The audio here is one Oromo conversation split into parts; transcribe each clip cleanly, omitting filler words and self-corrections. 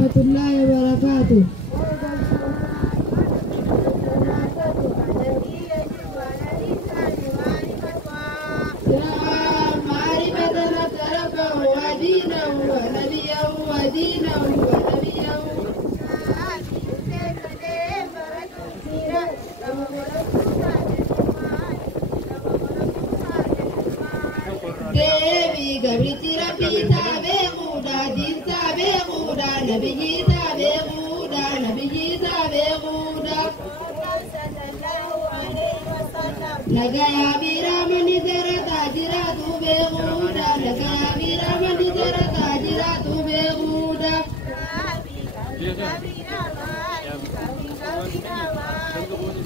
ورحمة الله وبركاته. Devi Gabri Rabbi Tabe Muda Din Tabe Muda Nabi Tabe Muda Nabi Tabe Muda Nagaya Biramani Zara Tajira Tube Muda Nagaya Biramani Zara Tajira Tube Muda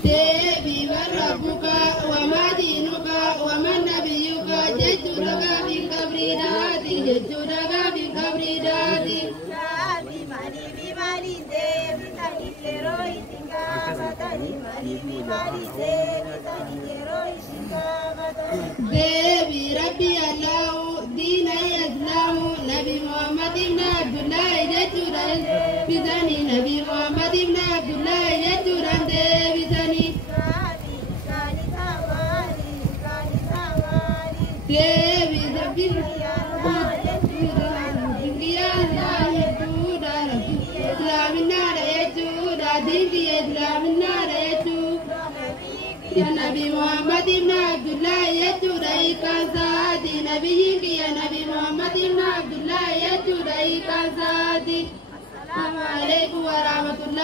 Devi Varabuka Wamadinuka Wamanabiyuka Jejuraga Bikabridati Jejuraga Bikabridati Devi Rabbi Allah Dina Islamu Nabi Muhammad ibn Abdullah Jejuran Bizani Nabi Muhammad ibn Abdullah Jejuran Devi Zani Devi Rabbi Ya Nabi Muhammad ibn Abdullah Yajudai Kazadi Nabi ya Nabi Muhammad ibn Abdullah Yajudai Kazadi Assalamualaikum warahmatullahi